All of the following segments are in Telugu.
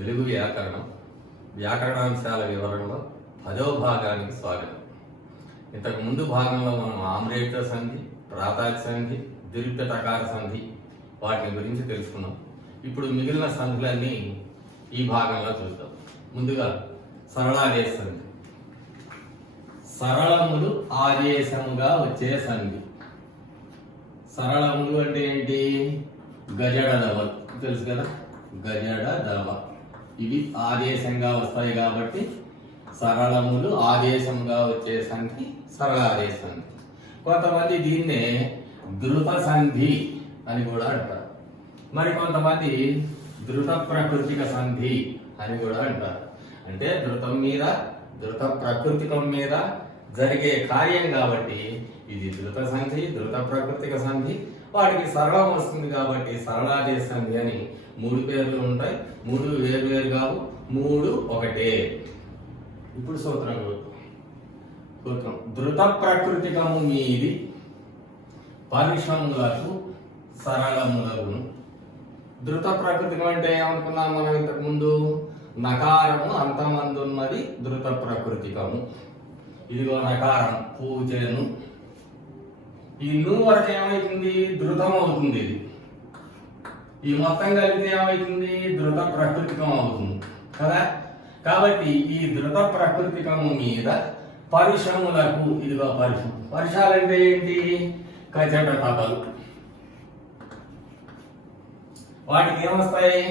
తెలుగు వ్యాకరణం వ్యాకరణాంశాల వివరణలో 10వ భాగానికి స్వాగతం. ఇంతకు ముందు భాగంలో మనం ఆమ్రేత సంధి, ప్రాతాక్ సంధి, దీర్ఘ టకార సంధి వాటిని గురించి తెలుసుకున్నాం. ఇప్పుడు మిగిలిన సంధులన్నీ ఈ భాగంలో చూద్దాం. ముందుగా సరళాదేశ సంధి. సరళములు ఆదేశముగా వచ్చే సంధి. సరళములు అంటే ఏంటి? గజడ దవలు తెలుసు కదా, గజడ దవ ఇవి ఆదేశంగా వస్తాయి కాబట్టి సరళములు ఆదేశంగా వచ్చే సంధి సరళాదేశ సంధి. కొంతమంది దీన్నే ధృత సంధి అని కూడా అంటారు. మరి కొంతమంది ధృత ప్రకృతిక సంధి అని కూడా అంటారు. అంటే ధృతం మీద, ధృత ప్రకృతికం మీద జరిగే కార్యం కాబట్టి ఇది ధృత సంధి, ధృత ప్రకృతిక సంధి. వాటికి సరళం వస్తుంది కాబట్టి సరళాదేశ సంధి అని 3 పేర్లు ఉంటాయి. 3 వేరు కావు, 3 ఒకటే. ఇప్పుడు సూత్రం ధృత ప్రకృతికము మీది పరుషములకు సరళములగును. ధృత ప్రకృతికం అంటే ఏమనుకున్నాం మనం ఇంతకు ముందు? నకారము అంతమందున్నది ధృత ప్రకృతికము. ఇదిగో నకారం పూజను, ఈ ను వరకు ఏమైతుంది? ధృతం అవుతుంది. ఇది ఈ మొత్తం కలిపితే ఏమైతుంది? ధృత ప్రకృతికం అవుతుంది కదా. కాబట్టి ఈ ధృత ప్రకృతికము మీద పరుషములకు, ఇదిగో పరుషం. పరుషాలంటే ఏంటి? కచట తపలు. వాటికి ఏమొస్తాయి?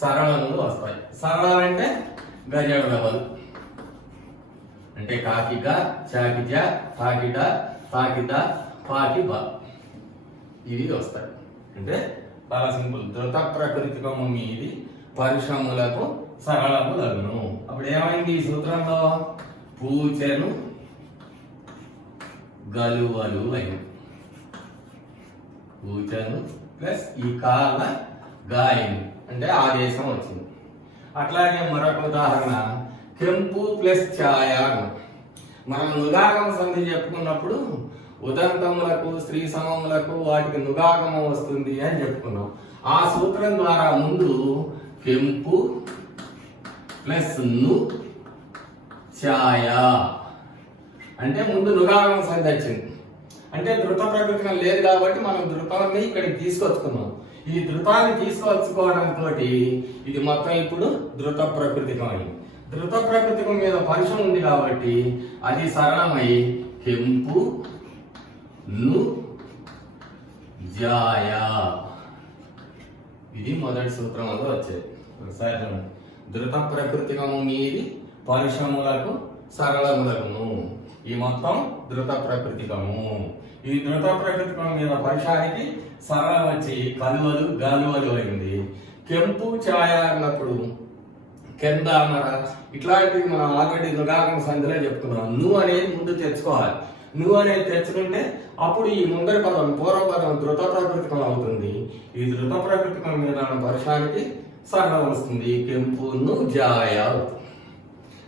సరళములు వస్తాయి. సరళాలంటే గజడ దవలు. అంటే కాకిక, చాకిజ, తాకిట, తాకిట, పాకిబ ఇవి వస్తాయి. అంటే చాలా సింపుల్. ధృత ప్రకృతికము మీది పరుషములకు సరళములగును. అప్పుడు ఏమైంది ఈ సూత్రంలో? పూచెను గలువలు అయింది. పూచెను ప్లస్ ఈ కాల గాయని అంటే ఆదేశం వచ్చింది. అట్లాగే మరొక ఉదాహరణ కెంపు ప్లస్ ఛాయ. మనం నుగాగమ సంధి చెప్పుకున్నప్పుడు ఉదంతములకు, స్త్రీ సమములకు వాటికి నుగాగమం వస్తుంది అని చెప్పుకున్నాం. ఆ సూత్రం ద్వారా ముందు కెంపు ప్లస్ ను ఛాయ అంటే ముందు నుగాగమ సంధి వచ్చింది. అంటే ధృత ప్రకృతికం లేదు కాబట్టి మనం ధృతాన్ని ఇక్కడికి తీసుకొచ్చుకున్నాం. ఈ ధృతాన్ని తీసుకొచ్చుకోవడంతో ఇది మొత్తం ఇప్పుడు ధృత ప్రకృతికం అయింది. ధృత ప్రకృతికం మీద పరుషం ఉంది కాబట్టి అది సరళమై కెంపు ను జాయ. ఇది మొదటి సూత్రంలో వచ్చేది. ఒకసారి చూడండి. ధృత ప్రకృతికము మీది పరుషములకు సరళములకును. ఈ మొత్తం ధృత ప్రకృతికము. ఈ ధృత ప్రకృతికం మీద పరుషానికి సరళం వచ్చి కలువలు గాలువలు అయింది. కెంపు ఛాయ అన్నప్పుడు కింద మన ఇట్లాంటివి మనం ఆల్రెడీ నుగాగమ సంధిలో చెప్పుకున్నాం. నువ్వు అనేది ముందు తెచ్చుకోవాలి. నువ్వు అనేది తెచ్చుకుంటే అప్పుడు ఈ ముందరి పదం పూర్వపదం ధృత ప్రకృతికం అవుతుంది. ఈ ధృత ప్రకృతికం మీద పరుషానికి సరళం వస్తుంది. కెంపును జాయ.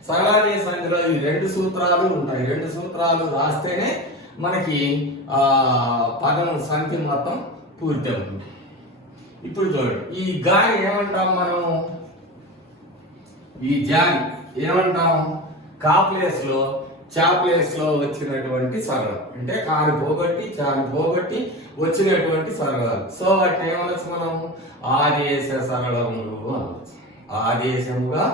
సరళాదేశ సంధిలో ఈ 2 సూత్రాలు ఉంటాయి. 2 సూత్రాలు రాస్తేనే మనకి పదం సంధి మొత్తం పూర్తి అవుతుంది. ఇప్పుడు చూడండి, ఈ గాలి ఏమంటాం మనం? ఈ జాని ఏమంటాం? కా ప్లేస్ లో చా ప్లేస్ లో వచ్చినటువంటి సరళం. అంటే కాని పోగొట్టి చాని పోగొట్టి వచ్చినటువంటి సరళాలు. సో వాటిని ఏమనొచ్చు మనం? ఆదేశ సరళములు అనవచ్చు. ఆదేశముగా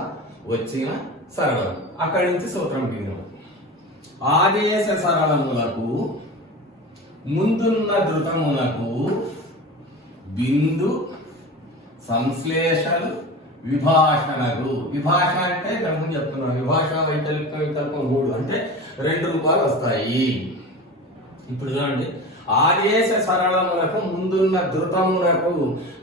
వచ్చిన సరళం. అక్కడి నుంచి సూత్రం బిందు. ఆదేశ సరళములకు ముందున్న ధృతములకు బిందు సంశ్లేషలు విభాషణలు. విభాష అంటే మనం చెప్తున్నాం. విభాష వైకల్పం 3 అంటే 2 రూపాలు వస్తాయి. ఇప్పుడు చూడండి, ఆదేశ సరళములకు ముందున్న ధృతమునకు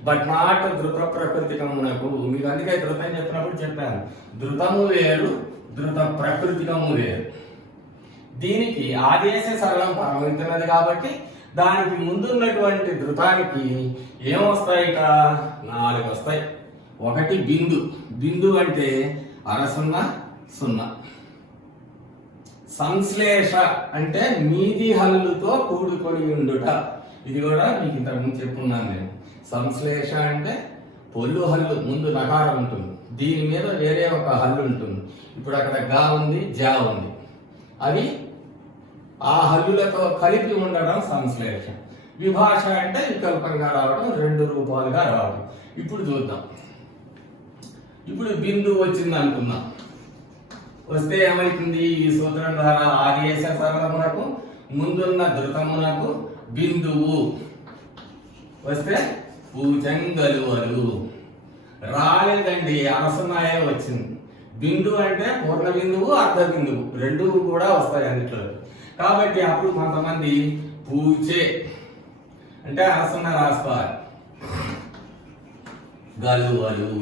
బట్ నాట్ ధృత ప్రకృతికమునకు. మీకు అందుకే ధృతం చెప్పినప్పుడు చెప్పాను, ధృతము వేరు, ధృత ప్రకృతికము వేరు. దీనికి ఆదేశ సరళం పరమితున్నది కాబట్టి దానికి ముందున్నటువంటి ధృతానికి ఏమొస్తాయిట? 4 వస్తాయి. ఒకటి బిందు. బిందు అంటే 0.0. సంశ్లేష అంటే మీది హల్లుతో కూడుకొని ఉండుట. ఇది కూడా మీకు ఇంతకు ముందు చెప్పుకున్నాను నేను. సంశ్లేష అంటే పొల్లు హల్లు ముందు నకారం ఉంటుంది. దీని మీద వేరే ఒక హల్లు ఉంటుంది. ఇప్పుడు అక్కడ గా ఉంది, జా ఉంది. అవి ఆ హల్లులతో కలిపి ఉండడం సంశ్లేష. విభాష అంటే వికల్పంగా రావడం, రెండు రూపాలుగా రావడం. ఇప్పుడు చూద్దాం. ఇప్పుడు బిందువు వచ్చింది అనుకుందాం. వస్తే ఏమైతుంది? ఈ సూత్రం ద్వారా ఆదేశ సరళమునకు ముందున్న ధృతమునకు బిందువు వస్తే పూచంగలువలు. రాలేదండి, అరసనాయే వచ్చింది. బిందువు అంటే పూర్ణ బిందువు, అర్ధ బిందువు రెండు కూడా వస్తాయి అన్నిట్లో. కాబట్టి అప్పుడు కొంతమంది పూచే అంటే అరసన రాస్తారు, గలువలు.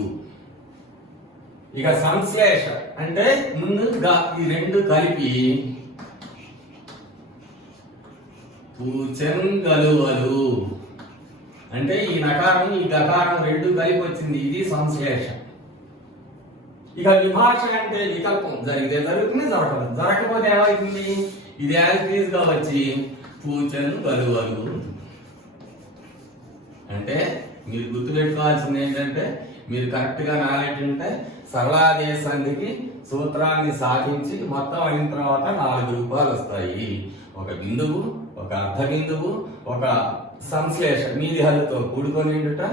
ఇక సంశ్లేష అంటే ముందు ఈ రెండు కలిపి పూచంగలువలు అంటే ఈ నకారం ఈ గకారం రెండు కలిపి వచ్చింది, ఇది సంశ్లేష. ఇక విభాష అంటే వికల్పం, జరిగితే జరుగుతుంది, జరగదు. జరగకపోతే ఏమవుతుంది? ఇది యాజ్ గా వచ్చి పూచను గలువలు. అంటే మీరు గుర్తుపెట్టుకోవాల్సింది ఏంటంటే, మీరు కరెక్ట్ గా నాలెడ్జ్ ఉంటే సరళాదేశ సంధికి సూత్రాన్ని సాధించి మొత్తం అయిన తర్వాత 4 రూపాలు వస్తాయి. ఒక బిందువు, ఒక అర్ధ బిందువు, ఒక సంశ్లేష మీది హల్లుతో కూడుకొని ఉండుట,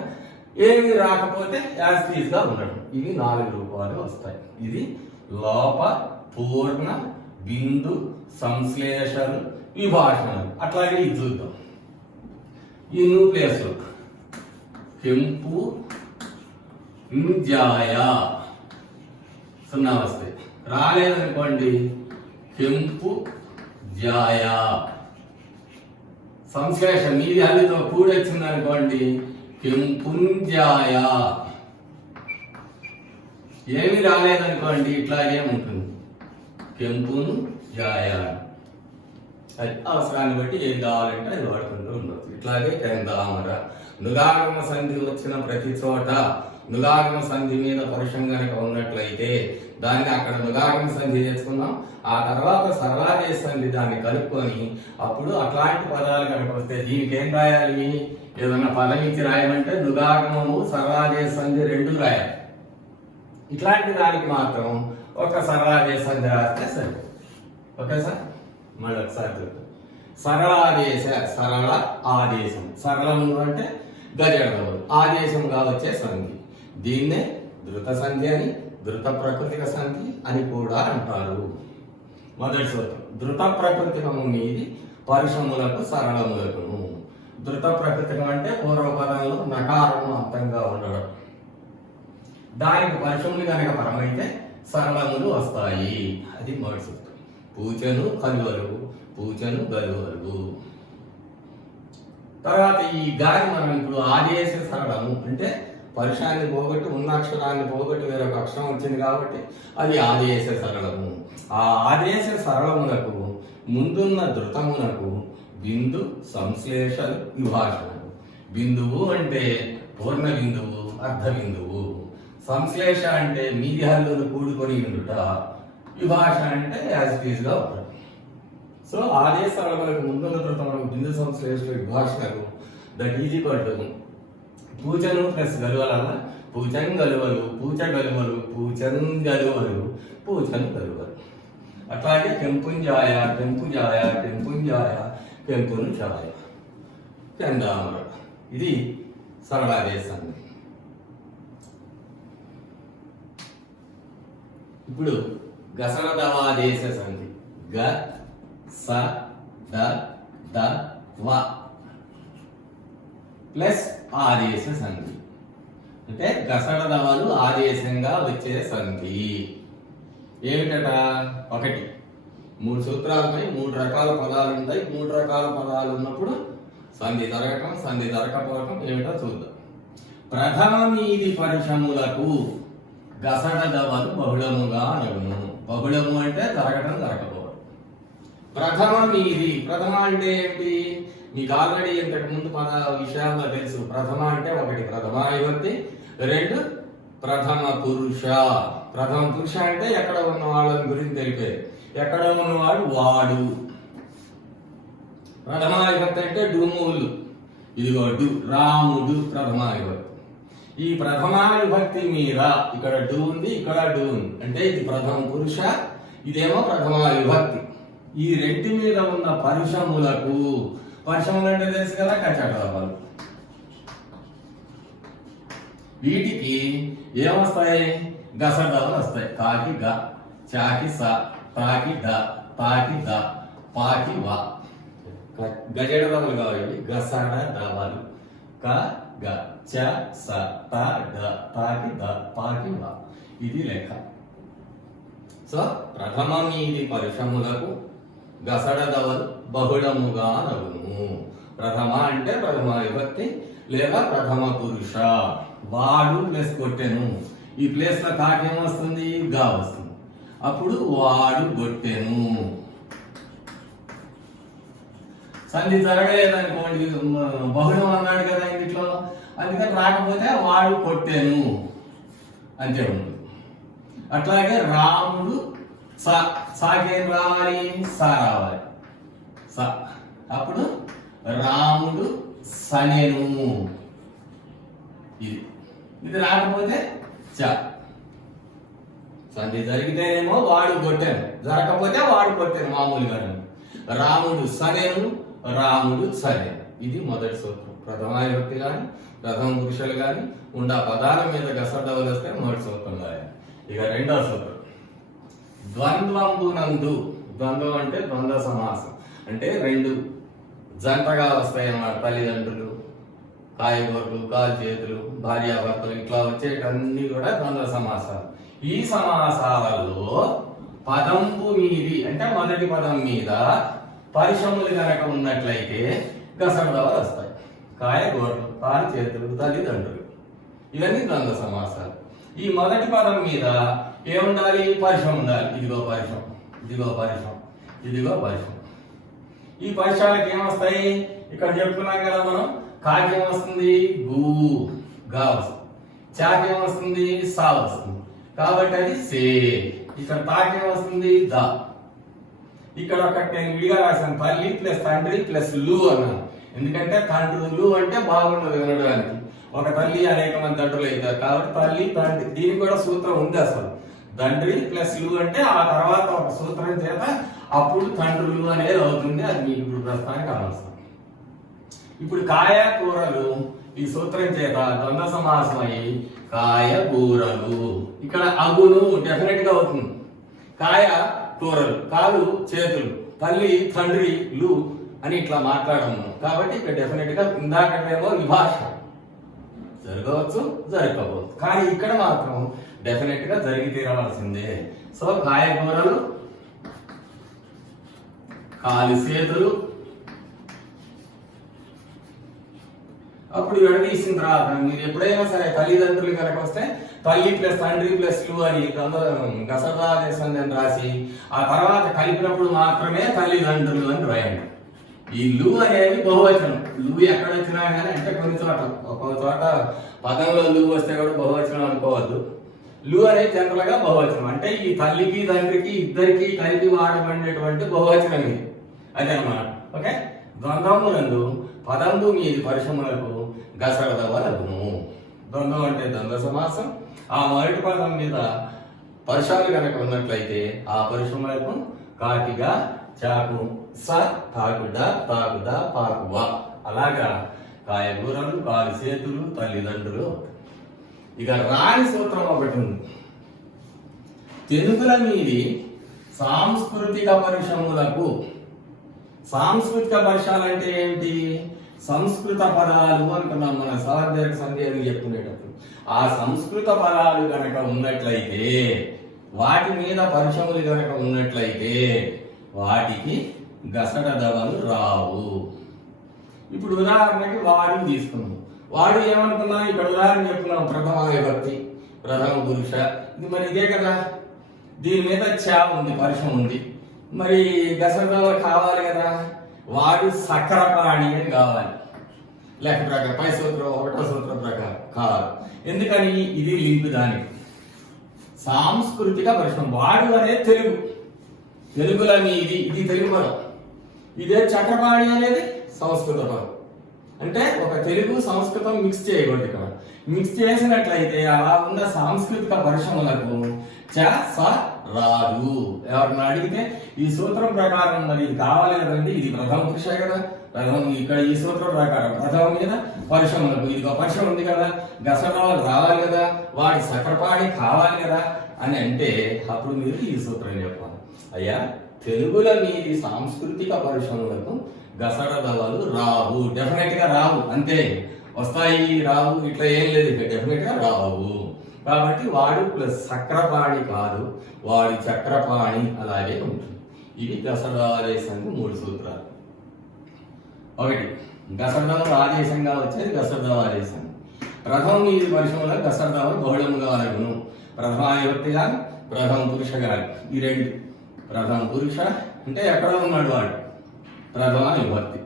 ఏమి రాకపోతే యాజ్ గా ఉండటం. ఇవి 4 రూపాలు వస్తాయి. ఇది లోప, పూర్ణ, బిందు, సంశ్లేషలు, విభాషణలు. అట్లాగే ఇది చూద్దాం. ఈ న్యూక్లియస్ కెంపు జాయ 0 వస్తాయి. రాలేదనుకోండి కెంపు జాయ. సంశ్లేష మీది హల్లుతో కూడొచ్చింది అనుకోండి కెంపుంజాయ. ఏమి రాలేదనుకోండి ఇట్లాగే ఉంటుంది, కెంపును జాయ. అది అవసరాన్ని బట్టి ఏది కావాలంటే అది వాడుకుంటూ ఉండవచ్చు. ఇట్లాగే కేందామర. నుగాగమ సంధి వచ్చిన ప్రతి చోట నుగాగమ సంధి మీద పరుషం గనక ఉన్నట్లయితే దాన్ని అక్కడ నుగాగమ సంధి తెచ్చుకున్నాం. ఆ తర్వాత సరళాదేశ సంధి దాన్ని కలుపుకొని అప్పుడు అట్లాంటి పదాలు కనుక వస్తే దీనికి ఏం రాయాలి? ఏదన్నా పదం ఇచ్చి రాయమంటే నుగాగమము, సరళాదేశ సంధి రెండు రాయాలి. ఇట్లాంటి దానికి మాత్రం ఒక సరళాదేశ సంధి రాస్తే సరే. ఓకే సార్, మళ్ళీ ఒకసారి చూద్దాం. సరళాదేశ, సరళ ఆదేశం. సరళము అంటే గజడములు, ఆదేశంగా వచ్చే సంధి. దీన్నే ధృత సంధి అని, ధృత ప్రకృతిక సంధి అని కూడా అంటారు. మొదటి సూత్రం, ధృత ప్రకృతికము మీది పరుషములకు సరళములకును. ధృత ప్రకృతికం అంటే పూర్వపదంలో నకారము అంతంగా ఉండడం. దానికి పరుషములు కనుక పరమైతే సరళములు వస్తాయి. అది మొదటి సూత్రం. పూచను కలువలు, పూచను గలువలు. తర్వాత ఈ గాలి మనం ఇప్పుడు ఆదేశ సరళము అంటే పరుషాన్ని పోగొట్టి ఉన్న అక్షరాన్ని పోగొట్టి వేరొక అక్షరం వచ్చింది కాబట్టి అది ఆదేశ సరళము. ఆ ఆదేశ సరళమునకు ముందున్న ధృతమునకు బిందు, సంశ్లేషలు, విభాషణలు. బిందువు అంటే పూర్ణ బిందువు, అర్ధ బిందువు. సంశ్లేష అంటే మీది హల్లులు కూడుకొని ఉండుట. విభాష అంటే యాజ్ ఇట్ ఈజ్ గా ఉండడం. సో ఆదేశ సరళములకు ముందున్న ధృతమునకు బిందు, సంశ్లేషలు, విభాషణలు దట్ ఈజ్ ఈక్వల్ టు పూచను ప్లస్ గలువల పూచన్ గలువలు, పూచ గలువలు, పూచన్ గలువలు, పూచన్ గలువలు. అట్లాగే కెంపుంజాయ, కెంపుజాయ, కెంపుంజాయ, కెంపును ఛాయ, చందామర. ఇది సరళాదేశాన్ని. ఇప్పుడు గసర దవాదేశ సంధి. గ స ద ద వ ప్లస్ ఆదేశ సంధి. అంటే గసడ దవలు ఆదేశంగా వచ్చే సంధి. ఏమిటట? ఒకటి, 3 సూత్రాలపై 3 రకాల పదాలు ఉంటాయి. 3 రకాల పదాలు ఉన్నప్పుడు సంధి జరగటం, సంధి జరగకపోవటం ఏమిటో చూద్దాం. ప్రథమ మీది పరుషములకు గసడ దవలు బహుళముగా నడును. బహుళము అంటే జరగటం, జరగకపోవడం. ప్రథమ మీది, ప్రథమ అంటే ఏంటి? మీకు ఆల్రెడీ ఇంతకు ముందు మన విషయాల్లో తెలుసు. ప్రథమ అంటే 1 ప్రథమ విభక్తి, 2 ప్రథమ పురుష. ప్రథమ పురుష అంటే ఎక్కడ ఉన్న వాళ్ళని గురించి తెలిపేది. ఎక్కడ ఉన్నవాడు వాడు. ప్రథమ విభక్తి అంటే డుములు. ఇదిగో డు, రాముడు ప్రథమ విభక్తి. ఈ ప్రథమా విభక్తి మీద ఇక్కడ డు ఉంది, ఇక్కడ డు ఉంది. అంటే ఇది ప్రథమ పురుష, ఇదేమో ప్రథమా విభక్తి. ఈ రెంటి మీద ఉన్న పరుషములకు, పరుషములు అంటే తెలుసు కదా, కచటలు. వీటికి ఏమొస్తాయి? గసడలు వస్తాయి. కాకి గ, చాకి స, తాకి ద, తాకి ద, పాకి వ. గజడదములు కావాలి. గసడ దవలు. క గ, చ స, త ద, తాకి ద, పాకి వ. ఇది లెక్క. సో ప్రథమ మీది పరుషములకు గసడదవలు బహుళముగా నగును. ప్రథమ అంటే ప్రథమ విభక్తి లేదా ప్రథమ పురుష. వాడు ప్లస్ కొట్టెను, ఈ ప్లేస్ లో కాకేమొస్తుంది? గా వస్తుంది. అప్పుడు వాడు కొట్టెను. సంధి జరగలేదనుకోండి, బహుళం అన్నాడు కదా ఇంట్లో, అందుకని రాకపోతే వాడు కొట్టెను అంతే ఉంటుంది. అట్లాగే రాముడు సాకేం రావాలి? సా రావాలి. స అప్పుడు రాముడు సనెను. ఇది రాకపోతే చ. సంధి జరిగితేనేమో వాడు కొట్టాను, జరగకపోతే వాడు కొట్టాను మామూలుగా. రాముడు సనెను, రాముడు సనెను. ఇది మొదటి సూత్రం. ప్రథమ విభక్తి కానీ ప్రథమ పురుషులు కానీ ఉండే పదాల మీద గసడవలు వస్తే మొదటి సూత్రం రాయాలి. ఇక రెండవ సూత్రం ద్వంద్వంబునందు. ద్వంద్వం అంటే ద్వంద్వ సమాసం, అంటే రెండు జంటగా వస్తాయి అన్నమాట. తల్లిదండ్రులు, కాయగూరలు, కాలు చేతులు, భార్యాభర్తలు ఇట్లా వచ్చేటన్నీ కూడా ద్వంద్వ సమాసాలు. ఈ సమాసాలలో పదంపు మీది అంటే మొదటి పదం మీద పరిశ్రమలు కనుక ఉన్నట్లయితే గసడదవలు వస్తాయి. కాయగూరలు, కాలు చేతులు, తల్లిదండ్రులు, ఇవన్నీ ద్వంద్వ సమాసాలు. ఈ మొదటి పదం మీద ఏముండాలి? పరిశ్రమ ఉండాలి. ఇదిగో పరిశ్రమ, ఇదిగో పరిశ్రమ, ఇదిగో పరిశ్రమ. ఈ పరిశ్రమలకు ఏమొస్తాయి? ఇక్కడ చెప్పుకున్నాం కదా మనం. కాకేమొస్తుంది? గు, గా వస్తుంది. చాకేమొస్తుంది? సా వస్తుంది. కాబట్టి అది సే. ఇక్కడ తాకేమొస్తుంది? ద. ఇక్కడ ఒకటి నేను విడిగా రాశాను, తల్లి ప్లస్ తండ్రి ప్లస్ లు అన్నాను. ఎందుకంటే తండ్రులు అంటే బాగున్నది వినడానికి. ఒక తల్లి అనేక మంది తండ్రులు అవుతారు కాబట్టి తల్లి తండ్రి, దీనికి కూడా సూత్రం ఉంది అసలు. తండ్రి ప్లస్ లు అంటే ఆ తర్వాత ఒక సూత్రం చేత అప్పుడు తండ్రులు అనేది అవుతుంది. అది మీకు ఇప్పుడు ప్రస్తుతానికి అనవసరం. ఇప్పుడు కాయ కూరలు ఈ సూత్రం చేత ద్వంద్వ సమాసం అయ్యి కాయ కూరలు. ఇక్కడ అగును డెఫినెట్ గా అవుతుంది. కాయ కూరలు, కాలు చేతులు, తల్లి తండ్రి లు అని ఇట్లా మాట్లాడము. కాబట్టి ఇక్కడ డెఫినెట్ గా ఇందాకటేమో విభాష జరగవచ్చు, జరగకపోవచ్చు. కానీ ఇక్కడ మాత్రం డెఫినెట్ గా జరిగి తీరవలసిందే. సో కాయగూరలు, కాలి చేతులు. అప్పుడు విడదీసిన తర్వాత మీరు ఎప్పుడైనా సరే తల్లిదండ్రులు కనుక వస్తే తల్లి ప్లస్ తండ్రి ప్లస్ లు అని గసడాదేశం అని రాసి ఆ తర్వాత కలిపినప్పుడు మాత్రమే తల్లిదండ్రులు అని రాయండి. ఈ లు అనేది బహువచనం. లు ఎక్కడ వచ్చినా కానీ, అంటే కొన్ని చోట ఒక్కొక్క చోట పదంలో లు వస్తే కూడా బహువచనం అనుకోవద్దు. లు అనేది జనరల్ గా బహువచనం. అంటే ఈ తల్లికి తండ్రికి ఇద్దరికి కలిపి వాడబడినటువంటి బహువచనం ఇది. అదే అన్నమాట. ఓకే. ద్వంద్వమునందు పదంబు మీది పరిశ్రమలకు గసడదవలగును. ద్వంద్వం అంటే ద్వంద్వ సమాసం. ఆ మొదటి పదం మీద పరుషాలు కనుక ఉన్నట్లయితే ఆ పరిశ్రమలకు కాకిగా, చాకు స, తాకుడ, తాకుద, పాకువ. అలాగా కాయగూరలు, కాలు చేతులు, తల్లిదండ్రులు. ఇక రాని సూత్రం ఒకటి ఉంది. తెలుగుల మీది సాంస్కృతిక పరిశ్రమలకు. సాంస్కృతిక పరుషాలు అంటే ఏంటి? సంస్కృత పదాలు అనుకున్నాం మన సార్వత్రిక సంధి అని చెప్పుకునేటప్పుడు. ఆ సంస్కృత పదాలు కనుక ఉన్నట్లయితే, వాటి మీద పరుషములు కనుక ఉన్నట్లయితే వాటికి గసడదవలు రావు. ఇప్పుడు ఉదాహరణకి వాడు తీసుకున్నాం. వాడు ఏమనుకున్నాం? ఇక్కడ ఉదాహరణ చెప్పుకున్నాం, ప్రథమ విభక్తి, ప్రథమ పురుష. ఇది మరి ఇదే కదా. దీని మీద చా ఉంది, పరుషం ఉంది. మరి గసడదవలు కావాలి కదా. వాడు సకర ప్రాణి అని కావాలి. లెక్క ప్రకారం పై సూత్రం ఒకటో సూత్రం ప్రకారం కావాలి. ఎందుకని? ఇది లింక్ దానికి. సాంస్కృతిక పరుషం. వాడు అనేది తెలుగు, తెలుగుల మీది, ఇది తెలుగు పదం. ఇదే చక్రపాణి అనేది సంస్కృత పదం. అంటే ఒక తెలుగు సంస్కృతం మిక్స్ చేయకూడదు. ఇక్కడ మిక్స్ చేసినట్లయితే అలా ఉన్న సాంస్కృతిక పరిశ్రమలకు చ స రాదు. ఎవరన్నా అడిగితే ఈ సూత్రం ప్రకారం మరి ఇది కావాలి కదండి, ఇది ప్రథమ పురుషే కదా, ప్రథమం ఇక్కడ ఈ సూత్రం ప్రకారం ప్రథమ మీద పరిశ్రమలకు ఇది ఒక పరిశ్రమ ఉంది కదా, గసడాలు రావాలి కదా, వాడి సకరపాడి కావాలి కదా అని అంటే అప్పుడు మీరు ఈ సూత్రం చెప్పాలి. అయ్యా తెలుగులో మీది సాంస్కృతిక పరిశ్రమలకు గసడదవలు రావు, డెఫినెట్ గా రావు, అంతే. వస్తాయి రావు ఇట్లా ఏం లేదు, ఇక డెఫినెట్ గా రావు. కాబట్టి వాడు ప్లస్ సక్రపాణి కాదు, వాడి చక్రపాణి అలాగే ఉంటుంది. ఇవి గసడాదేశానికి 3 సూత్రాలు. ఒకటి గసడదవలు ఆదేశంగా వచ్చేది గసడదవాదేశం. ప్రథమ మీది పరిశ్రమలో గసడదవలు బహుళముగా అరుగును. ప్రథమ విభక్తి గాని ప్రథమ పురుష గాని ఈ రెండు. ప్రథమ పురుష అంటే ఎక్కడ ఉన్నాడు వాడు, ప్రథమ విభక్తి.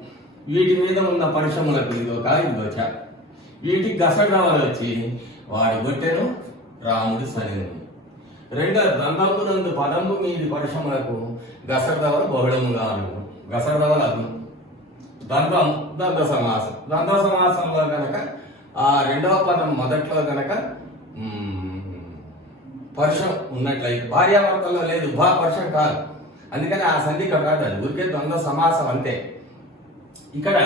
వీటి మీద ఉన్న పరిశ్రమలకు ఇదిగో కా ఇదిగో చ. వీటికి గసడదవలు వచ్చి వాడి గొట్టెను రాముడి సని. రెండో ద్వంద్వమునందు పదము మీది పరిశ్రమలకు గసడదవలు బహుళముగా అను. గసడదవలు అగ్ను. ద్వంద్వం ద్వంద్వ సమాసం. ద్వంద్వ సమాసంలో గనక ఆ రెండవ పదం మొదట్లో గనక పరుషం ఉన్నట్లయితే, భార్యాభర్తల్లో లేదు, పరుషం కాదు, అందుకని ఆ సంధి ఇక్కడ కాదు, అది ఊరికే ద్వంద్వ సమాసం అంతే. ఇక్కడ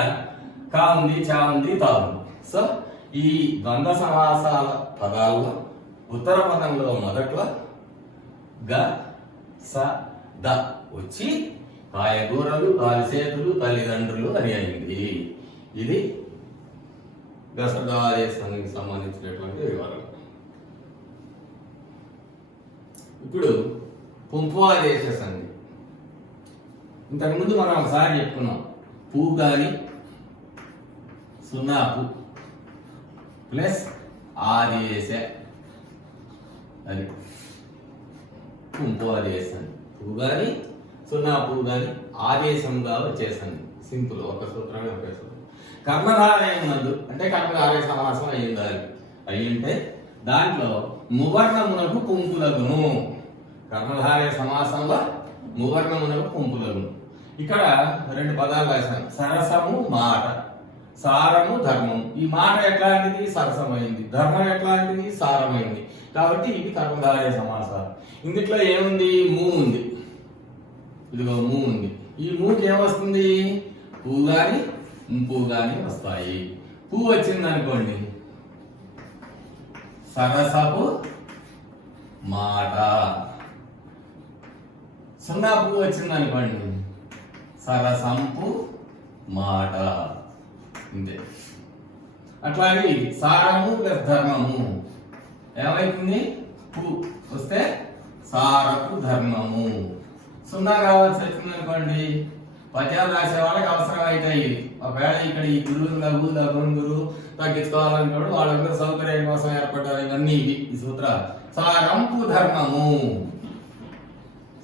కా ఉంది, చా ఉంది, తా ఉంది. సో ఈ ద్వంద్వ సమాసాల పదాల్లో ఉత్తర పదంలో మొదట్లో గ స ద వచ్చి కాయగూరలు, కాలిసేతులు, తల్లిదండ్రులు అని అయింది. ఇది గసడాదేశానికి సంబంధించినటువంటి వివరణ. ఇప్పుడు పుంపు ఆదేశ సంధి. ఇంతకుముందు మనం ఒకసారి చెప్పుకున్నాం, పూ గాని సున్నా పు ప్లస్ ఆదేశ, అది పుంపు ఆదేశం. పూ గాని సున్నా పూ గాని ఆదేశంగా వచ్చేసింది. సింపుల్, ఒక సూత్రమే ఒకే సూత్రం. కర్మధారయం నందు అంటే కర్మధారయ సమాసం అయ్యింటే దాంట్లో మువర్ణమునకు పుంపులగును. కర్మధారయ సమాసంలో మువర్ణమునకు పుంపులగును. ఇక్కడ 2 పదాలు రాశాను, సరసము మాట, సారము ధర్మం. ఈ మాట ఎట్లాంటిది, సరసమైంది. ధర్మం ఎట్లాంటిది, సారమైంది. కాబట్టి ఇవి కర్మధారయ సమాసాలు. ఇందులో ఏముంది, మూ ఉంది, ఇదిగో మూ ఉంది. ఈ మూకి ఏమొస్తుంది, పూ గాని పూ గాని వస్తాయి. పూ వచ్చింది అనుకోండి సరసపు మాట, సున్నా పూ వచ్చింది అనుకోండి సరసంపు మాట, ఇంతే. అట్లాగే సారము ప్లస్ ధర్మము ఏమైతుంది, పూ వస్తే సారపు ధర్మము. సున్నా కావాల్సి వచ్చింది అనుకోండి పద్యాలు రాసే వాళ్ళకి అవసరం అవుతాయి. ఒకవేళ ఇక్కడ ఈ గురువు లఘు లఘుంగురు తగ్గించుకోవాలనుకోడు, వాళ్ళందరూ సౌకర్యం కోసం ఏర్పడ్డారు. ఇవన్నీ ఇవి ఈ సూత్రాలు. సారంపు ధర్మము,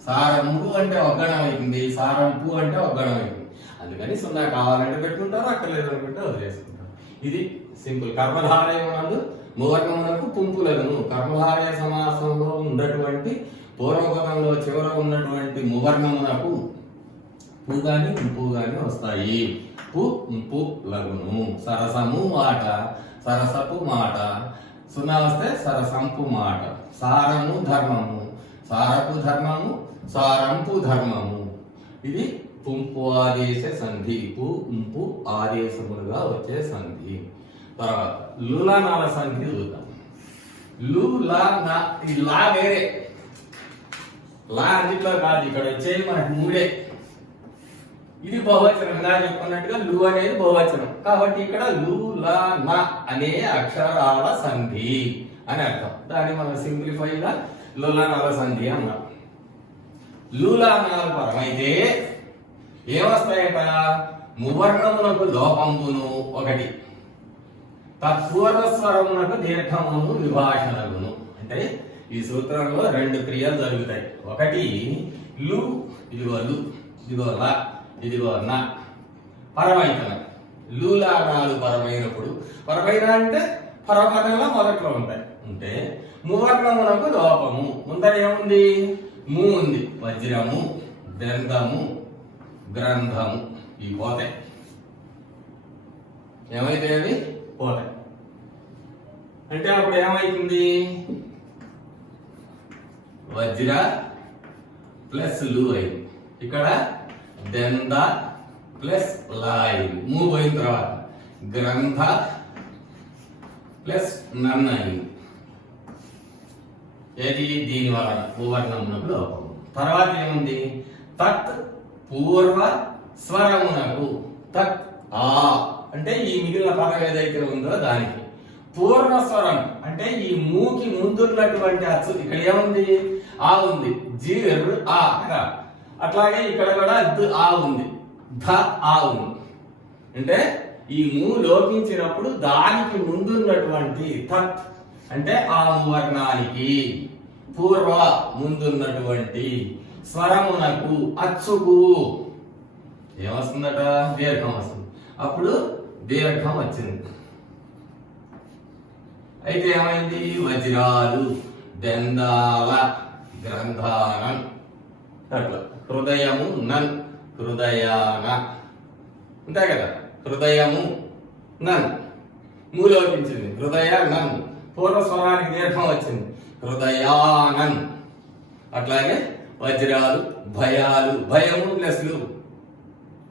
సారంపు అంటే ఒగ్గడం అవుతుంది, సారంపు అంటే ఒగ్గడం అవుతుంది. అందుకని సున్నా కావాలంటే పెట్టుకుంటారు, అక్కర్లేదు అనుకుంటే వదిలేసుకుంటారు. ఇది సింపుల్. కర్మధారయమునందు మువర్ణమునకు పుంపులను. కర్మధారయ సమాసంలో ఉన్నటువంటి పూర్వపదంలో చివర ఉన్నటువంటి మువర్ణమునకు పూ గాని ఇంపు గాని వస్తాయి. పు ఇంపు లగును. సరసము మాట, సరసపు మాట. సున్నా వస్తే సరసంపు మాట. సారము ధర్మము, సారపు ధర్మము, సారంపు ధర్మము. ఇది పుంపు ఆదేశ సంధి. పు ఇంపు ఆదేశములుగా వచ్చే సంధి. తర్వాత లులనాల సంధి చూద్దాం. లు లా నా, ఈ లా వేరే, లా అన్నిట్లో కాదు, ఇక్కడ వచ్చేది మనకు 3. ఇది బహువచనంగా చెప్పుకున్నట్టుగా లు అనేది బహువచనం కాబట్టి ఇక్కడ లు లా నా అనే అక్షరాల సంధి అని అర్థం. దాన్ని మనం సింప్లిఫై గా లులనాల సంధి అన్నాం. లులనాలు పరమైతే ఏమొస్తాయట, మువర్ణమునకు లోపంబును 1, తత్పూర్వ స్వరమునకు దీర్ఘమును విభాషణగును. అంటే ఈ సూత్రంలో 2 క్రియలు జరుగుతాయి. ఒకటి లు, ఇదిగో లు, ఇదిగో లా, ఇదిగో నా పరమైతనం. లూలానాలు పరమైనప్పుడు, పరమైన అంటే పరపదంలో మొదట్లో ఉంటాయి. అంటే మువర్ణమునకు లోపము. ముందర ఏముంది, మూ ఉంది, వజ్రము, గ్రంథము, గ్రంథము, ఈ పోతాయి. ఏమైతే అవి పోతాయి. అంటే అప్పుడు ఏమైతుంది? వజ్ర ప్లస్ లు అయింది. ఇక్కడ దెంద ప్లస్ లా అయింది. మూవ్ పోయిన తర్వాత గ్రంథ ప్లస్ నన్ను అయింది. ఏది? దీని వలన పూర్ణమునకు లోపం. తర్వాత ఏముంది? తత్ పూర్వ స్వరమునకు. తత్ ఆ అంటే ఈ మిగిలిన పదం ఏదైతే ఉందో దానికి పూర్వ స్వరం అంటే ఈ మూకి ముందున్నటువంటి అచ్చు. ఇక్కడ ఏముంది? ఆ ఉంది. జీర్ ఆ. అట్లాగే ఇక్కడ కూడా ఆ ఉంది. ధ ఆ ఉంది. అంటే ఈ మూ లోపించినప్పుడు దానికి ముందున్నటువంటి తత్ అంటే ఆ వర్ణానికి పూర్వ ముందున్నటువంటి స్వరమునకు అచ్చుకు ఏమొస్తుందట? దీర్ఘం వస్తుంది. అప్పుడు దీర్ఘం వచ్చింది. అయితే ఏమైంది? వజ్రాలు, దెందాల, గ్రంథానం అట్లా. హృదయము నన్, హృదయాన ఉంటాయి కదా. హృదయము నన్ మూలోపించింది. హృదయ నన్ పూర్వస్వరానికి దీర్ఘం వచ్చింది. హృదయానన్. అట్లాగే వజ్రాలు, భయాలు, భయము ప్లస్లు,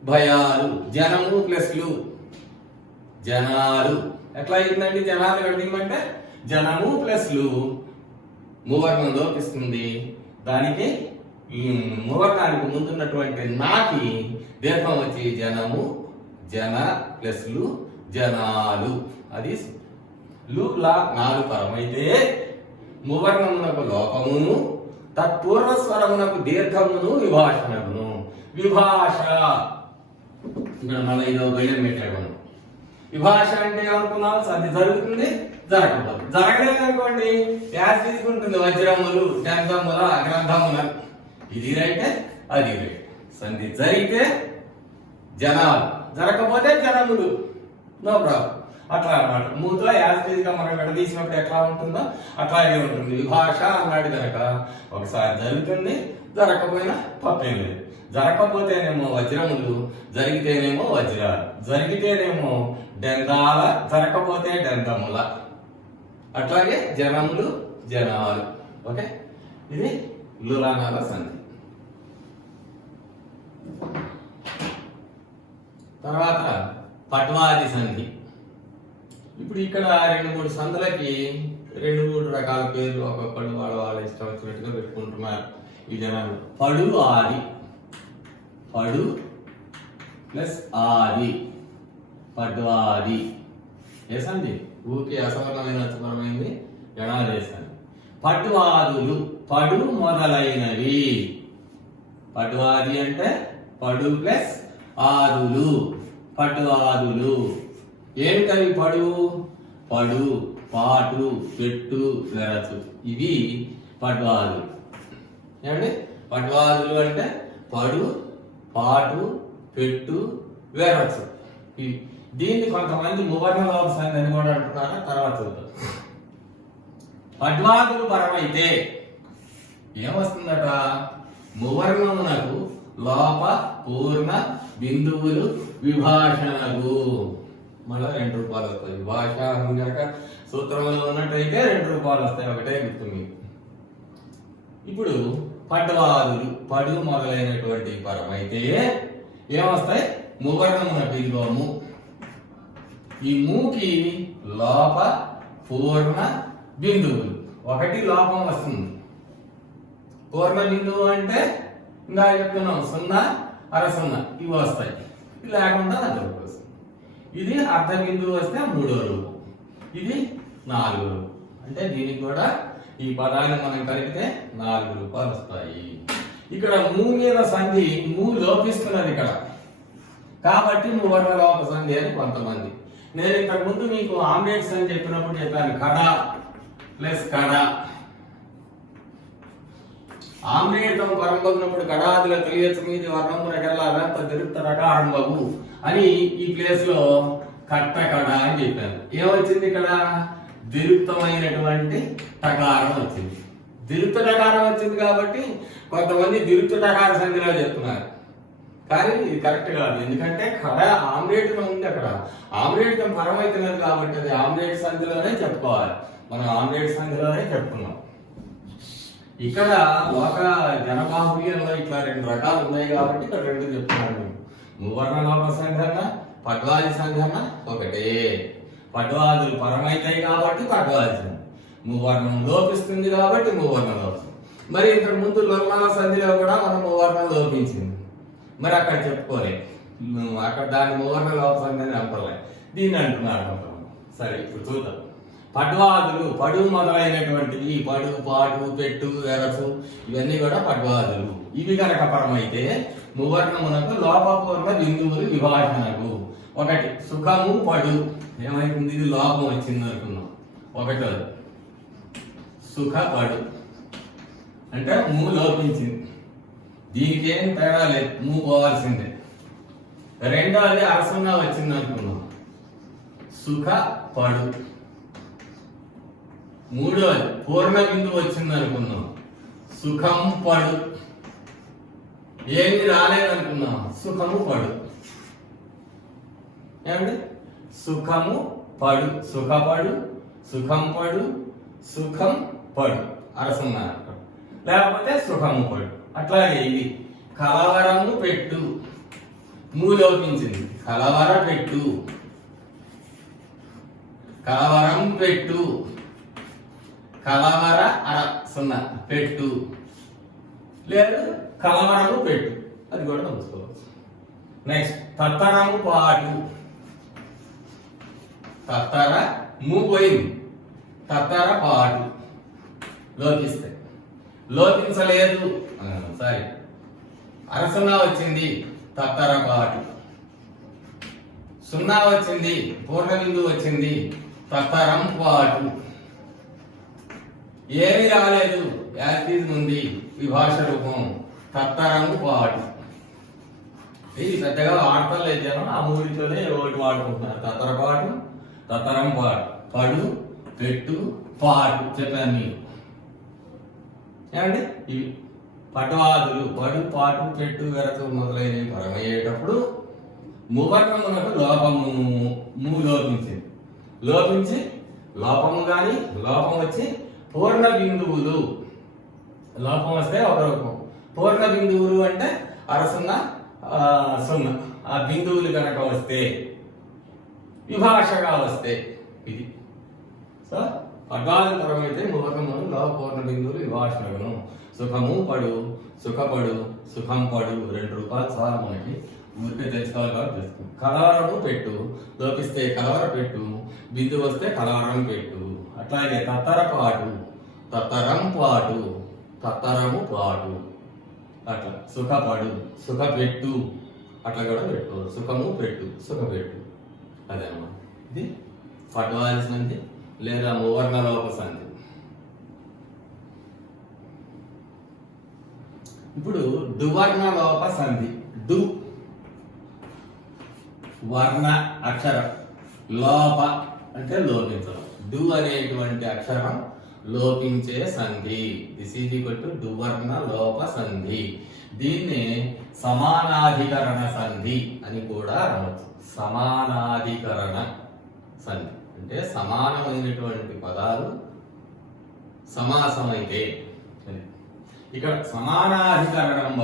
భయాలు, జనము ప్లస్లు, జనాలు. ఎట్లా అయిందండి? జనాలు కడిగిమంటే జనము ప్లస్లు మూవర్ణం లోపిస్తుంది. దానికి మూవర్ణానికి ముందున్నటువంటి నాకి దీర్ఘం వచ్చి జనము, జన ప్లస్లు, జనాలు. అది లు లా నాలు పరమైతే మువర్ణమునకు లోపమును తత్పూర్వస్వరమునకు దీర్ఘమును విభాషణమును. విభాష ఇక్కడ మళ్ళీ ఇదో గైడెన్ పెట్టాడు. విభాష అంటే ఏమనుకున్నాం? సంధి జరుగుతుంది, జరగకపోతుంది. జరగలేదు అనుకోండి యాజ్ తీసుకుంటుంది. వజ్రములు, గ్రంథముల, గ్రంథముల. ఇది రైటే, అది రైట్. సంధి జరిగితే జనాలు, జరగకపోతే జనములు. No problem. అట్లా అన్నమాట. మూతో యాస్టీజ్గా మనం విడదీసినప్పుడు ఎట్లా ఉంటుందో అట్లాగే ఉంటుంది. విభాష అన్నాడు కనుక ఒకసారి జరుగుతుంది, జరగకపోయినా తప్పేం లేదు. జరగకపోతేనేమో వజ్రములు, జరిగితేనేమో వజ్రాలు, జరిగితేనేమో డెందాల, జరగకపోతే డెందముల. అట్లాగే జనములు, జనాలు. ఓకే, ఇది లులానాల సంధి. తర్వాత పట్వాది సంధి. ఇప్పుడు ఇక్కడ 2-3 సందులకి 2-3 రకాల పేర్లు ఒక్కొక్కళ్ళు వాళ్ళ ఇష్టం వచ్చినట్టుగా పెట్టుకుంటున్నారు ఈ జనాలు. పడు ఆది, పడు ప్లస్ ఆది, పడ్వాది. వేసండి ఊరికి అసవర్ణమైన అసవర్ణమైంది జనాలు వేసాను. పడ్వాదులు, పడు మొదలైనవి. పడ్వాది అంటే పడు ప్లస్ ఆదులు, పడ్వాదులు. ఏమిటవి? పడు, పడు, పాటు, పెట్టు, వెరచు. ఇవి పడ్వాదులు. ఏమండి? పడ్వాదులు అంటే పడు, పాటు, పెట్టు, వెరచు. దీన్ని కొంతమంది మువర్ణలోప సంధి అని కూడా అంటున్నారు. తర్వాత చూద్దాం. పడ్వాదులు పరమైతే ఏమొస్తుందట? మువర్ణమునకు లోప పూర్ణ బిందువులు విభాషణకు. మళ్ళా 2 రూపాయలు వస్తాయి. విభాష కనుక సూత్రంలో ఉన్నట్టయితే 2 రూపాయలు వస్తాయి. ఒకటే గుర్తు మీకు. ఇప్పుడు పడ్వాదులు, పడు మొదలైనటువంటి పరమైతే ఏమొస్తాయి? మువర్ణమునకు ఇదిగోము. ఈ మూకి లోప పూర్ణ బిందువులు. ఒకటి లోపం వస్తుంది. పూర్ణ బిందువు అంటే ఇంకా చెప్తున్నాం 0, అర 0 ఇవి వస్తాయి. ఇది లేకుండా అర్థం వస్తుంది. ఇది అర్ధ బిందువు వస్తే 3వ రూపం, ఇది 4వ రూపం. అంటే దీనికి కూడా ఈ పదాన్ని మనం కలిపితే 4 రూపాయలు వస్తాయి. ఇక్కడ మూ మీద సంధి, మూ లోపిస్తున్నది ఇక్కడ కాబట్టి మువర్ణ లోప సంధి అని కొంతమంది. నేను ఇంతకు ముందు మీకు ఆమ్లెట్స్ అని చెప్పినప్పుడు చెప్పాను. కడ ప్లస్ కడ. ఆమ్లేటం పరంబగినప్పుడు కడాదుల తెలియచ్చు మీది వర్ణమునకెల్లా అనంత తిరుక్త రకారంభవు అని ఈ ప్లేస్ లో కట్ట కడ అని చెప్పాను. ఏమొచ్చింది ఇక్కడ? దిరుక్తమైనటువంటి టకారం వచ్చింది. దిరుక్త టకారం వచ్చింది కాబట్టి కొంతమంది దిరుక్త టకార సంధిలో చెప్తున్నారు. కానీ ఇది కరెక్ట్ కాదు. ఎందుకంటే కడ ఆమ్లెట్గా ఉంది, అక్కడ ఆమ్లెట్ పరమైతున్నది కాబట్టి అది ఆమ్లెట్ సంధిలోనే చెప్పుకోవాలి. మనం ఆమ్లెట్ సంధిలోనే చెప్పుకున్నాం. ఇక్కడ ఒక జనబాహుళ్యంలో ఇట్లా 2 రకాలు ఉన్నాయి కాబట్టి ఇక్కడ 2 చెప్తున్నాను. మువర్ణ లోప సంఘటన, పట్వాది సంఘటన ఒకటే. పట్వాదులు పరమైతాయి కాబట్టి పట్వాది సంఘటన, మువర్ణం లోపిస్తుంది కాబట్టి మువర్ణం లోపిస్తుంది. మరి ఇంతకు ముందు లోకాల సంధిలో కూడా మనం మువర్ణం లోపించింది, మరి అక్కడ చెప్పుకోలేదు. అక్కడ దాని మువర్ణ లోప సంఘటన అంటలే, దీన్ని అంటున్నాడు. సరే, ఇప్పుడు చూద్దాం. పడ్వాదులు, పడు మొదలైనటువంటివి, పడు, పాటు, పెట్టు, ఎరసు, ఇవన్నీ కూడా పడ్వాదులు. ఇవి కనుక పరమైతే మువర్ణమునకు లోపపూర్ణ బిందువులు విభాషణకు. ఒకటి సుఖము పడు, ఏమైతుంది? ఇది లోపం వచ్చింది అనుకున్నాం. ఒకటో సుఖ పడు అంటే లోపించింది, దీనికి ఏం తేడా లేదు, పోవాల్సిందే. రెండోది అరసున్నా వచ్చింది అనుకున్నాం, సుఖ పడు. మూడోది పూర్ణ బిందువు వచ్చింది అనుకున్నాం, సుఖం పడు. ఏమి రాలేదనుకున్నాం, సుఖము పడు. ఏమండి? సుఖము పడు, సుఖపడు, సుఖం పడు, సుఖం పడు, అరసున్నా. లేకపోతే సుఖము పడు. అట్లాగే ఇది కలవరము పెట్టు, లోపించింది. కలవర పెట్టు, కలవరం పెట్టు, కలవర సున్నా పెట్టు, లేదు కలవరము పెట్టు, అది కూడా చూసుకోవచ్చు. నెక్స్ట్ తత్తరము పాటు, తత్తర పోయింది, తత్తర పాటు లోపిస్తే. లోపించలేదు, సారీ అరసున్నా వచ్చింది, తత్తర పాటు. సున్నా వచ్చింది, పూర్ణ బిందువు వచ్చింది, తత్తరం పాటు. ఏమి రాలేదు, యాజ్ ఉంది, విభాష రూపం, తత్తరం పాటు. ఇది పెద్దగా వార్తలు అయితే ఆ మూడితోనే ఒకటి వాడుకుంటున్నారు. తత్తర పాటు, తత్తరం పాటు, పడు, పెట్టు, పాటు చెప్పాను మీకు. ఏమండి? ఇవి పటవాదులు, పడు, పాటు, పెట్టు, వెరతు మొదలైనవి పరమయ్యేటప్పుడు మువర్ణమునకు లోపము లోపించింది. లోపించి లోపము కానీ లోపం వచ్చి పూర్ణ బిందువులు, లోపం వస్తే ఒక రూపం. పూర్ణ బిందువులు అంటే అరసున్నా సున్నా, ఆ బిందువులు కనుక వస్తే, విభాషగా వస్తే ఇది. సో పద్వాది పరమైతే మువర్ణమును పూర్ణ బిందువులు విభాషణను. సుఖము పడు, సుఖపడు, సుఖం పడు 2 రూపాయలు చాలా మనకి ఊరికే తెలుసుకోవాలి కాబట్టి తెలుస్తుంది. కలవరము పెట్టు, లోపిస్తే కలవర పెట్టు, బిందు వస్తే కలవరం పెట్టు. అట్లాగే తత్తర పాటు, తత్తరం పాటు, తత్తరము పాటు. అట్లా సుఖపడు, సుఖ పెట్టు, అట్లా కూడా పెట్టు. సుఖము పెట్టు, సుఖ పెట్టు. అదే అమ్మా, ఇది పట్వాది సంధి లేదా మువర్ణ లోప సంధి. ఇప్పుడు దువర్ణ లోప సంధి. డు వర్ణ అక్షరం, లోప అంటే లోపించడం. డు అనేటువంటి అక్షరం లోపించే సంధి. దిస్ ఈజ్ ఈక్వల్ టు దువర్ణ లోప సంధి. దీన్ని సమానాధికరణ సంధి అని కూడా అనవచ్చు. సమానాధికరణ సంధి అంటే సమానమైనటువంటి పదాలు సమాసమైతే. ఇక్కడ సమానాధికరణం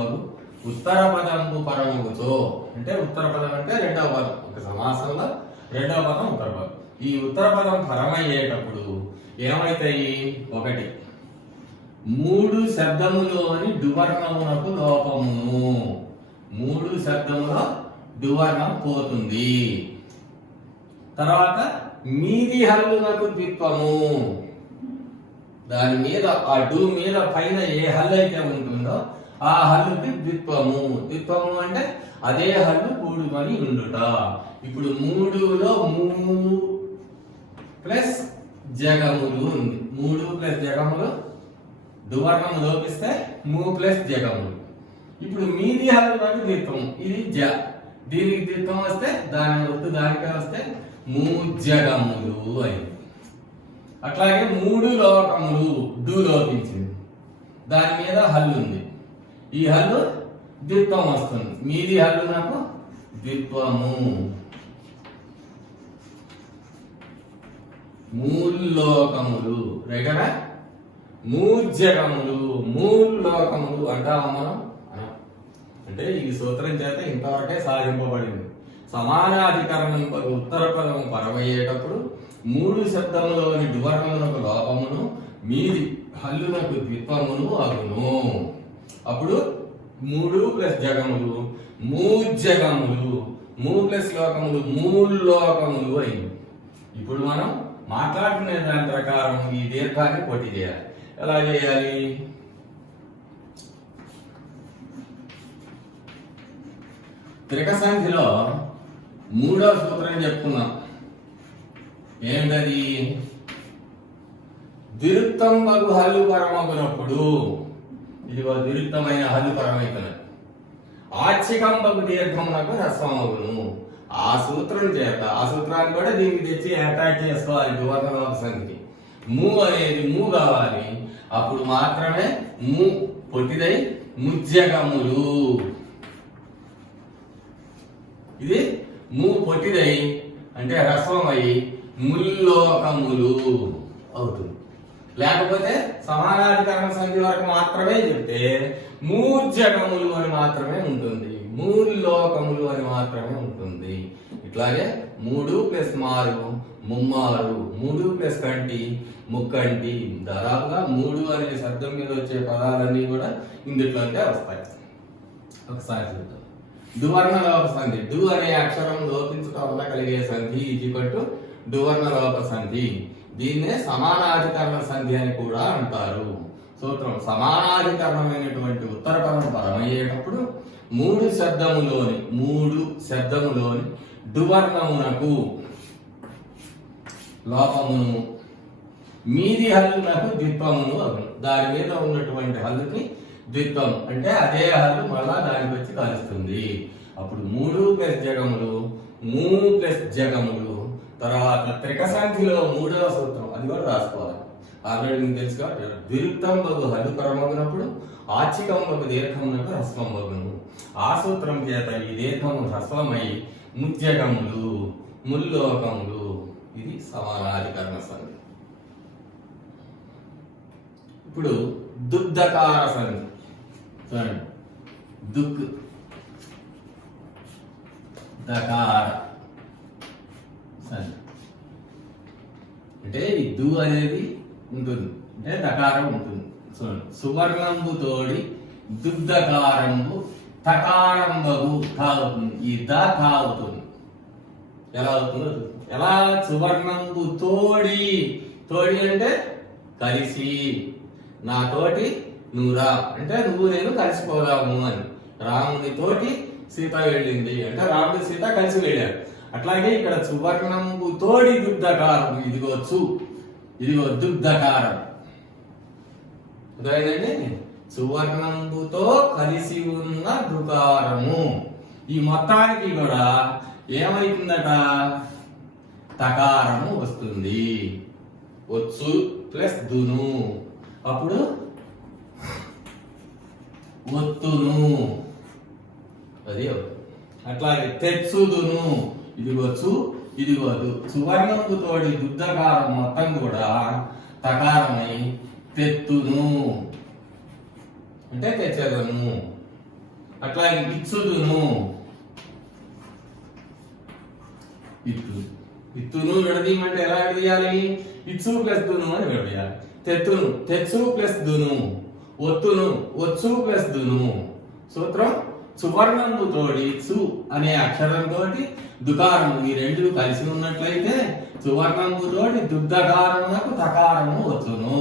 ఉత్తర పదంబు పరముతో, అంటే ఉత్తర పదం అంటే రెండవ పదం, ఒక సమాసంలో రెండవ పదం ఉత్తర పదం. ఈ ఉత్తర పదం పరమయ్యేటప్పుడు ఏమైతాయి? ఒకటి 3 శబ్దములోని డువర్ణమునకు లోపమును. 3 శబ్దములో డువర్ణం పోతుంది. తర్వాత మీది హల్లునకు ద్విత్వము. దాని మీద ఆ డు మీద పైన ఏ హల్లు అయితే ఉంటుందో ఆ హల్లుకి ద్విత్వము. ద్విత్వము అంటే అదే హల్లు కూడుకొని ఉండుట. ఇప్పుడు 3లో 3 ప్లస్ జగములు ఉంది. 3 ప్లస్ జగములు, దువర్ణము లోపిస్తే 3 ప్లస్ జగములు. ఇప్పుడు మీది హల్లునకు ద్విత్వం, ఇది జ. దీనికి ద్విత్వం వస్తే దాని వద్దు, దానికే వస్తే మూజగములు అయింది. అట్లాగే 3 లోకములు, డు లోపించింది, దాని మీద హల్లు ఉంది. ఈ హల్లు ద్విత్వం వస్తుంది. మీది హల్లు నాకు ద్విత్వము. మూల్లోకములు రైటరా, మూజ్జగములు, మూల్లోకములు అంటామా మనం? అంటే ఈ సూత్రం చేత ఇంతవరకే సాధింపబడింది. సమానాధికరణం ఉత్తర పదం పరమయ్యేటప్పుడు మూడు శబ్దములోని డువర్ణమునకు లోపమును మీది హల్లునకు ద్విత్వమును అగును. అప్పుడు మూడు ప్లస్ జగములు మూజ్జగములు, మూ ప్లస్ లోకములు మూల్లోకములు అయింది. ఇప్పుడు మనం మాట్లాడుకునే దాని ప్రకారం ఈ దీర్ఘాన్ని పొట్టి చేయాలి. ఎలా చేయాలి? త్రిక సంఖ్యలో మూడో సూత్రం చెప్పుకున్నాం. ఏంటది? దిరుత్తం బగు హల్లు పరమగునప్పుడు, ఇదిగో దిరుత్తమైన హల్లు పరమైతున్నది. ఆచ్చికం బగు దీర్ఘమునకు హ్రస్వమగును. ఆ సూత్రం చేత, ఆ సూత్రాన్ని కూడా దీనికి తెచ్చి అటాచ్ చేసుకోవాలి. డువర్ణలోప సంఖ్య మూ అనేది మూ కావాలి. అప్పుడు మాత్రమే మూ పొట్టిదై ముజ్జగములు. ఇది మూ పొట్టిదై అంటే హ్రస్వమై ముల్లోకములు అవుతుంది. లేకపోతే సమానాధికరణ సంధి వరకు మాత్రమే చెప్తే మూర్జగములు అని మాత్రమే ఉంటుంది, మూల్లోకములు అని మాత్రమే ఉంటుంది. ఇట్లాగే 3 + 6 ముమ్మారు, 3 + కంటి ముక్కంటి. దాదాపుగా 3 అనే శబ్దం మీద వచ్చే పదాలన్నీ కూడా ఇందులోనే వస్తాయి. ఒకసారి చూద్దాం. డువర్ణ లోప సంధి. డు అనే అక్షరం లోపించడం వల్ల కలిగే సంధి డువర్ణ లోప సంధి. దీన్నే సమానాధికరణ సంధి అని కూడా అంటారు. సూత్రం: సమానాధికరణమైనటువంటి ఉత్తర పదం పరమయ్యేటప్పుడు మూడు శబ్దములోని డువర్ణమునకు లోపమును మీది హల్లునకు ద్విత్వమును అగును. దాని మీద ఉన్నటువంటి హల్లుకి ద్విత్వం అంటే అదే హల్లు మళ్ళా దానికి వచ్చి కలుస్తుంది. అప్పుడు 3 + జగములు, మూ + జగములు. తర్వాత త్రిక సంఖ్యలో మూడవ సూత్రం, అది కూడా రాసుకోవాలి. ఆల్రెడీ మీకు తెలుసుగా, దిరుత్తం బగు హల్లు పరమగునప్పుడు ఆచ్చికం బగు దీర్ఘమునకు హ్రస్వం బగును. ఆ సూత్రం చేత ఈ దీర్ఘము హ్రస్వమై ముజ్జగములు ముల్లోకములు. ఇది సమానాధికరణ సంధి. ఇప్పుడు దుగ్ధకార సంధి చూడండి. దుక్ దకార సంధి అంటే ఈ దు అనేది ఉంటుంది, అంటే దకారం ఉంటుంది. చూడండి. సువర్ణంబు తోడి దుగ్ధకారంబు తకారంబగు కావుతుంది. ఈ ద కావుతుంది. ఎలా అవుతుందో ఎలా? సువర్ణంబు తోడి, తోడి అంటే కలిసి, నాతోటి నువ్వు రా అంటే నువ్వు నేను కలిసిపోదాము అని. రాముని తోటి సీత వెళ్ళింది అంటే రాముడు సీత కలిసి వెళ్ళారు. అట్లాగే ఇక్కడ సువర్ణంబు తోడి దుగ్ధకారం. ఇదిగో దుగ్ధకారం అదేనండి. సువర్ణంబుతో కలిసి ఉన్న దుకారము. ఈ మొత్తానికి కూడా ఏమైతుందట? తకారము వస్తుంది. వచ్చు ప్లస్ దును, అప్పుడు ఒత్తును. అది అట్లాగే తెచ్చుదును. ఇదిగొచ్చు ఇదిగోదు. సువర్ణంబు తోడి దుగ్ధకారం మొత్తం కూడా తకారమై తెత్తును అంటే తెచ్చదను. అట్లాగే ఇచ్చుదును, ఇత్తును విడదీయమంటే ఎలా విడదీయాలి? ఇచ్చు ప్లస్ దును అని విడదీయాలి. తెత్తును తెచ్చు ప్లస్ దును, ఒత్తును వచ్చు ప్లస్ దును. సూత్రం: సువర్ణంబు తోడి సు అనే అక్షరంతో దుకారము, ఈ రెండు కలిసి ఉన్నట్లయితే సువర్ణంబు తోడి దుగ్ధకారమునకు తకారము వచ్చును.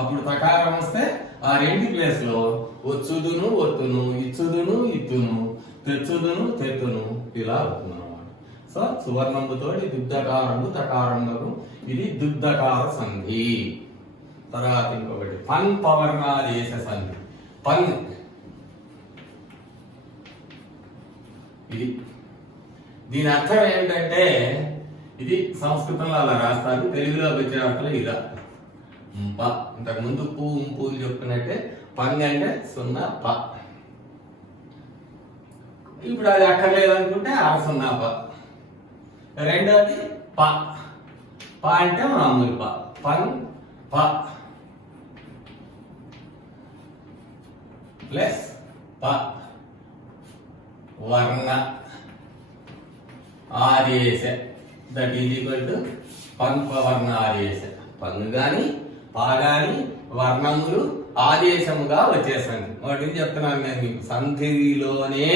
అప్పుడు తకారం వస్తే ఆ రెండు ప్లేస్ లో వచ్చుదును ఒత్తును, ఇచ్చుదును ఇత్తును, తెచ్చుదును తెత్తును ఇలా అవుతుంది అన్నమాట. సో సువర్ణంబు తోడి దుగ్ధకారము తకారమునకు, ఇది దుగ్ధకార సంధి. తర్వాత ఇంకొకటి పన్ పవర్ణాదేశ సంధి. పన్ ఇది, దీని అర్థం ఏంటంటే, ఇది సంస్కృతంలో అలా రాస్తారు, తెలుగులోకి వచ్చే అర్థం ఇలా. ఇంతకు ముందు పూలు చెప్పుకున్నట్టే పన్ అంటే 0 ప. ఇప్పుడు అది అక్కర్లేదు అనుకుంటే అరసున్నా ప. రెండోది ప. ప అంటే మామూలు ప. పన్ ప ప్లస్ ప వర్ణ ఆదేశ దట్ ఈజ్ ఈక్వల్ టు పన్ ప వర్ణ ఆదేశ. పన్ను గాని పా గాని వర్ణములు ఆదేశముగా వచ్చేసండి. వాటిని చెప్తున్నాను నేను మీకు. సంధిలోనే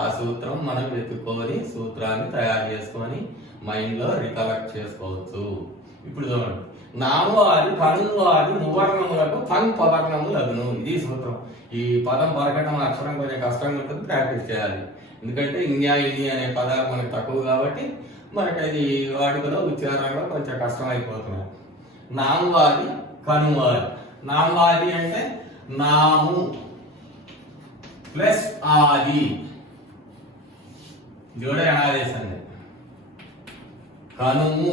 ఆ సూత్రం మనం వెతుక్కొని సూత్రాన్ని తయారు చేసుకొని మైండ్లో రికలెక్ట్ చేసుకోవచ్చు. ఇప్పుడు చూడండి, నామవాది కనువాది మువర్ణములకు పన్ పవర్ణములగును. ఇది సూత్రం. ఈ పదం పలకటం అక్షరం కొంచెం కష్టంగా ఉంటుంది, ప్రాక్టీస్ చేయాలి. ఎందుకంటే ఇండియా ఇని అనే పదాలు మనకు తక్కువ కాబట్టి మనకి అది వాడుకలో ఉచ్చారణలో కొంచెం కష్టం అయిపోతున్నాయి. నామవాది కనువాది. నామవాది అంటే నాము ప్లస్ ఆది జోడ అనాదేశండి. కనుము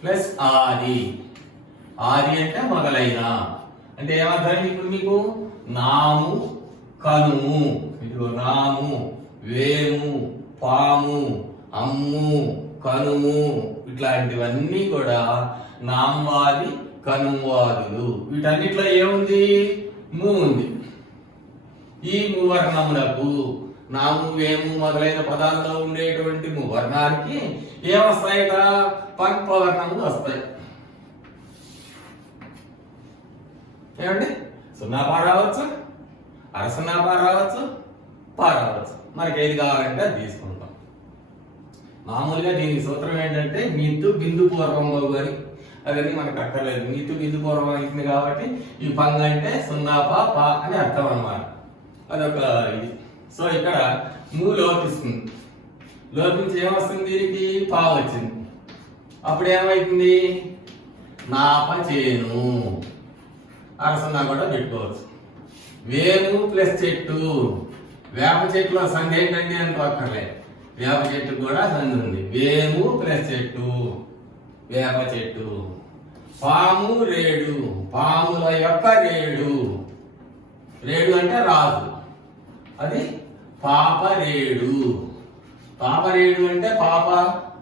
ప్లస్ ఆది. ఆది అంటే మొదలైన. అంటే ఏమర్థం ఇప్పుడు మీకు? నాము కనుము, ఇదిగో నాము, వేము, పాము, అమ్ము, కనుము ఇట్లాంటివన్నీ కూడా నామవాది కనువాదులు. వీటన్నిటిలో ఏముంది? ము ఉంది. ఈ మువర్ణములకు నాము వేము మొదలైన పదాల్లో ఉండేటువంటి మువర్ణానికి ఏమొస్తాయట? పవర్ణములు వస్తాయి. ఏమండి? సున్నా పా రావచ్చు, అరసున్నా పా రావచ్చు, పా రావచ్చు. మనకి ఏది కావాలంటే అది తీసుకుంటాం. మామూలుగా దీనికి సూత్రం ఏంటంటే మిత్తు బిందు పూర్వం అని. అవన్నీ మనకు అక్కర్లేదు. మిత్తు బిందు పూర్వం అవుతుంది కాబట్టి ఈ పంగ అంటే సున్నా పా అని అర్థం అన్నమాట. అదొక ఇది. సో ఇక్కడ మూ లోపిస్తుంది. లోపించి ఏమొస్తుంది? దీనికి పా వచ్చింది. అప్పుడు ఏమైతుంది? నాప చేను. అరసున్నా కూడా పెట్టుకోవచ్చు. వేము ప్లస్ చెట్టు. వేప చెట్టులో సంధి ఏంటండి అనుకోక్కర్లేదు. వేప చెట్టు కూడా సంధి ఉంది. వేము ప్లస్ చెట్టు, వేప చెట్టు. పాము రేడు. పాముల యొక్క రేడు. రేడు అంటే రాజు, అది పాపరేడు. పాపరేడు అంటే పాప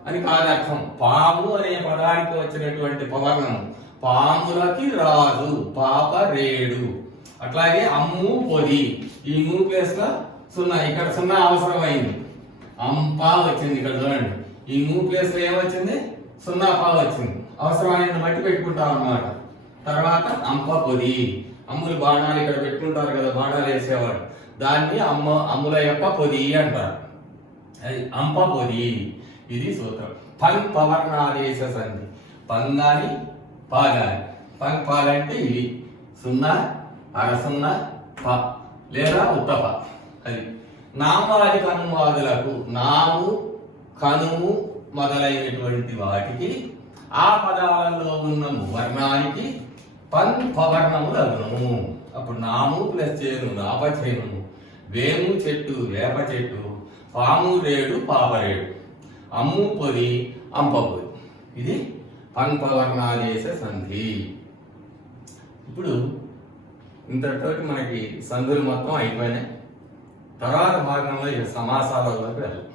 అని కాదు అర్థం. పాము అనే పదానికి వచ్చినటువంటి పవర్ణం. పాములకి రాజు, పాపరేడు. అట్లాగే అమ్ము పొది. ఈ మూ ప్లేస్ లో సున్నా, ఇక్కడ సున్నా అవసరమైంది. అంపా వచ్చింది. ఇక్కడ చూడండి, ఈ మూ ప్లేస్ లో ఏమొచ్చింది? సున్నా పా వచ్చింది. అవసరమైన మట్టి పెట్టుకుంటాం అన్నమాట. తర్వాత అంప పొది. అమ్ములు బాణాలు ఇక్కడ పెట్టుకుంటారు కదా, బాణాలు వేసేవాడు. దాన్ని అమ్ముల యొక్క పొది అంటారు. అది అంప పొది. ఇది సూత్రం. పన్ పవర్ణాదేశ సంధి. పంగాని పాగాని. పన్ పాగంటే ఇవి సున్నా, అరసున్నా, ప లేదా ఉత్తప. అది నామాది కనువాదులకు నాము కనుము మొదలైనటువంటి వాటికి ఆ పదాలలో ఉన్న వర్ణానికి పన్ పవర్ణములగును. అప్పుడు నాము ప్లస్ చేను, నాప చేను, వేము చెట్టు, వేప చెట్టు, పాము రేడు, పాపరేడు, అమ్ము పొది, అంప పొది. ఇది పన్ పవర్ణాదేశ సంధి. ఇప్పుడు ఇంతటితోటి మనకి సంధులు మొత్తం అయిపోయినాయి. తర్వాత భాగంలో సమాసాలలోకి వెళ్ళాలి.